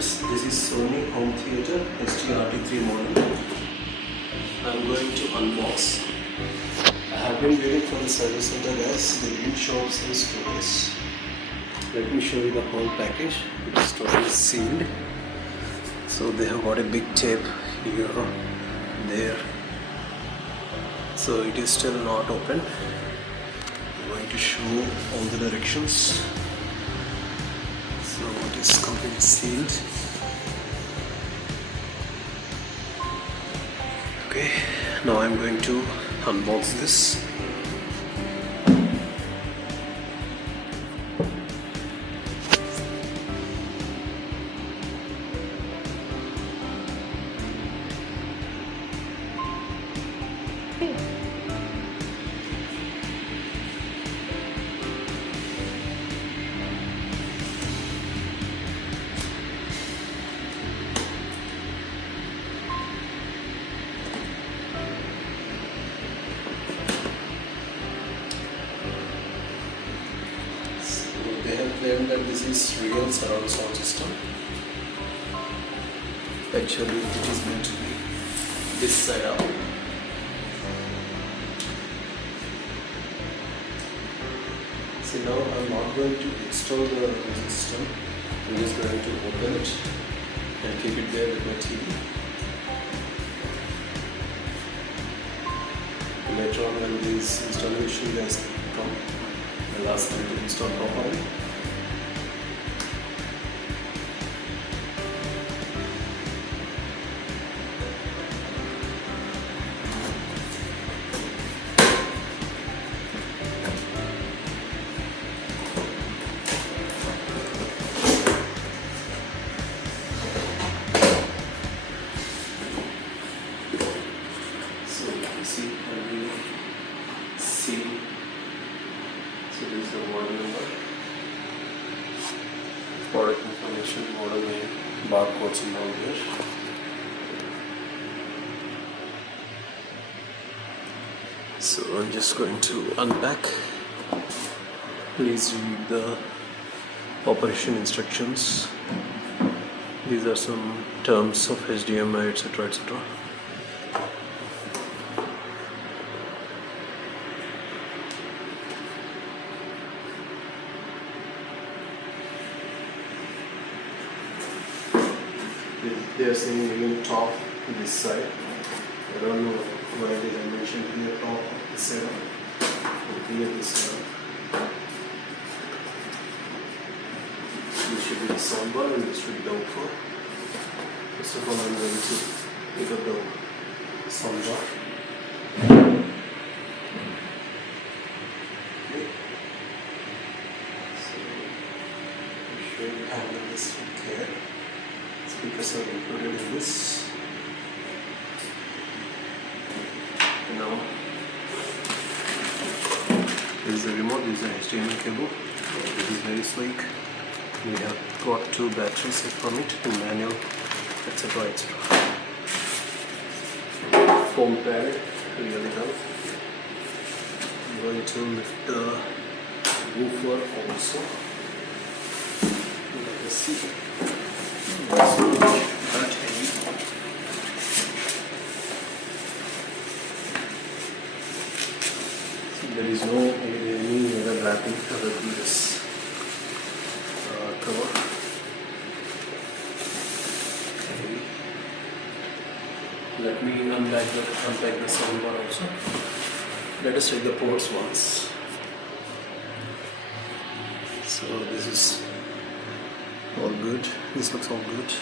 friends, this is Sony home theater rt3 model. I'm going to unbox. I have been waiting for the service center guys. They didn't show up since 2 days. Let me show you the whole package. It is totally sealed. So they have got a big tape here, there. So it is still not open. I'm going to show all the directions. So it is completely sealed. Okay, now I'm going to unbox this. They have claimed that this is real surround sound system. Actually, it is meant to be this side up. See, now I'm not going to install the music system. I'm just going to open it and keep it there with my TV. Later on, when this installation guys come, I'll ask them to install properly. So this is the model number, product information, model name, barcodes and all here. So I'm just going to unpack. Please read the operation instructions. These are some terms of HDMI, etc., etc. They are saying even top this side. I don't know why they have mentioned here top of the setup. Here this setup. This should be the soundbar and this should be the woofer. First of all, I'm going to pick up the soundbar. Okay. So I'm sure you handle this with care. Speakers are included in this. And now this is the remote, this is an HDMI cable. This is very sleek. We have got 2 batteries from it, manual, etc., etc. Foam pad really help. I'm going to lift the woofer also. Let us see. It's not that heavy. So there is no any other wrapping other than this cover. Okay. Let me unpack the soundbar also. Let us check the ports once. So this is all good. This looks all good.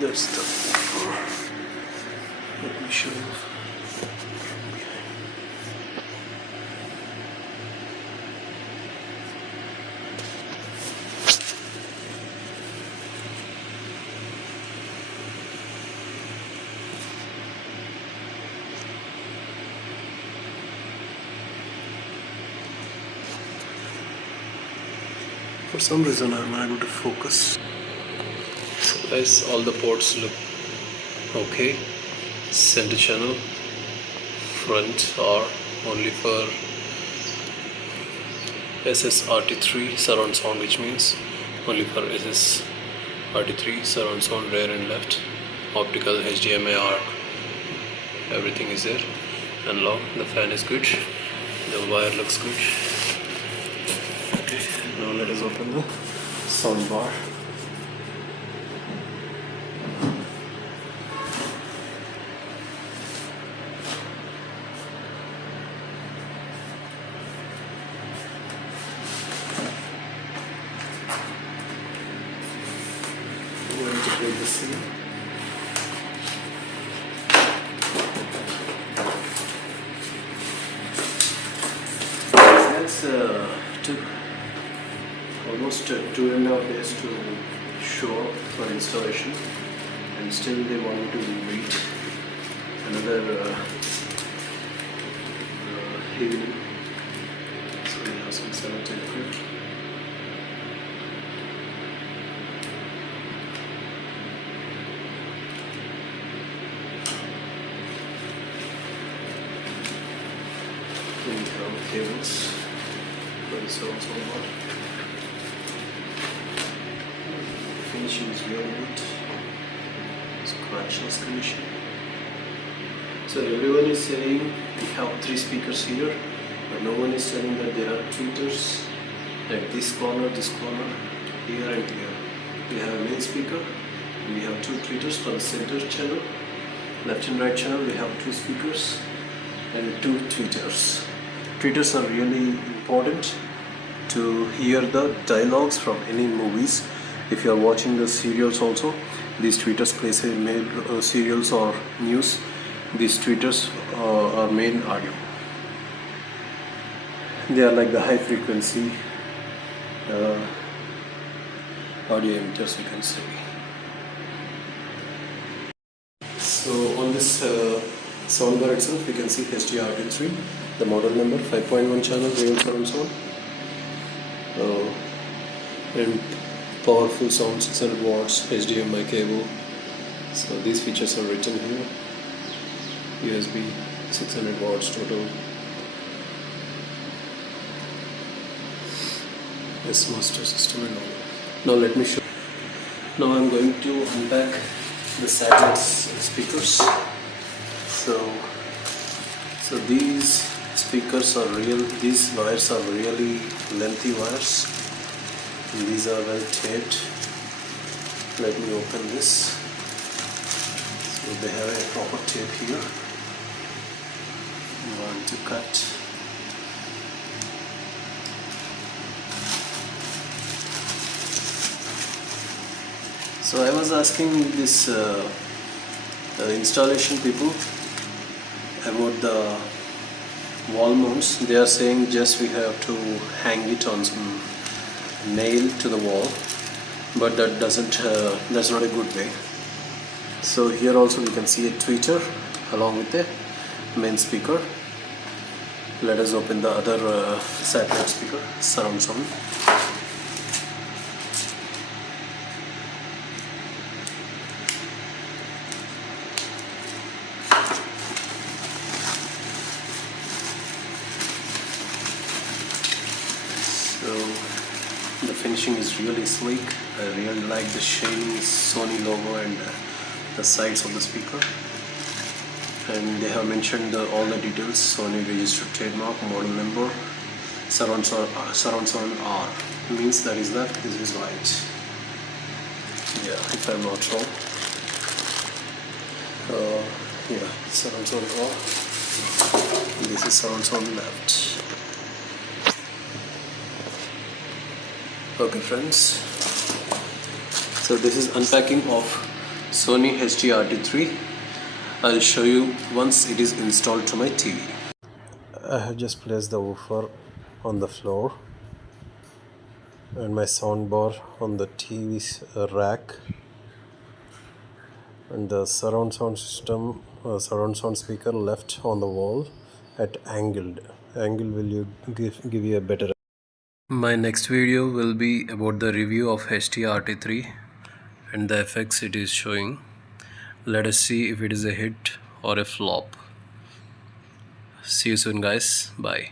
That's the. Let me show you. For some reason I'm unable to focus. So Guys, all the ports look okay. Center channel, front are only for rt3 surround sound, which means only for rt3 surround sound, rear and left, optical, HDMI, ARC, everything is there. Analog, the fan is good, the wire looks good. Okay, now let us open the sound bar. Going to take the seal. That's took almost 2.5 days to show up for installation, and still they want me to wait another evening. So we have some selected equipment. We have cables for the sound board. Finishing is really neat. Scratchless condition. So everyone is saying we have 3 speakers here, but no one is saying that there are tweeters at this corner, here and here. We have a main speaker, and we have 2 tweeters for the center channel. Left and right channel we have 2 speakers and 2 tweeters. Tweeters are really important to hear the dialogues from any movies. If you are watching the serials also, these tweeters place a main serials or news. These tweeters are main audio. They are like the high frequency audio emitters, you can say. So on this soundbar itself, you can see rt3, the model number, 5.1 channel real surround sound, and powerful sound, 600 watts, HDMI cable. So these features are written here. USB 600 watts total. Yes, master system and all. Now let me show. Now I'm going to unpack the satellite speakers. So these speakers are real. These wires are really lengthy wires. And these are well taped. Let me open this. So they have a proper tape here. I'm going to cut. So I was asking this installation people about the wall mounts. They are saying just we have to hang it on some nail to the wall, but that doesn't. That's not a good way. So here also we can see a tweeter along with the main speaker. Let us open the other satellite speaker, surround sound. So the finishing is really sleek. I really like the shiny Sony logo and the sides of the speaker. And they have mentioned all the details: Sony registered trademark, model number, surround sound R. Means that is left, this is right. Yeah, if I'm not wrong. Yeah, surround sound R. This is surround sound left. Okay friends, so this is unpacking of Sony rt3. I'll show you once it is installed to my TV. I have just placed the woofer on the floor and my soundbar on the TV's rack, and the surround sound system, surround sound speaker left on the wall at angled. Angle will give you a better. My next video will be about the review of rt3. and the effects it is showing. Let us see if it is a hit or a flop. See you soon guys, bye.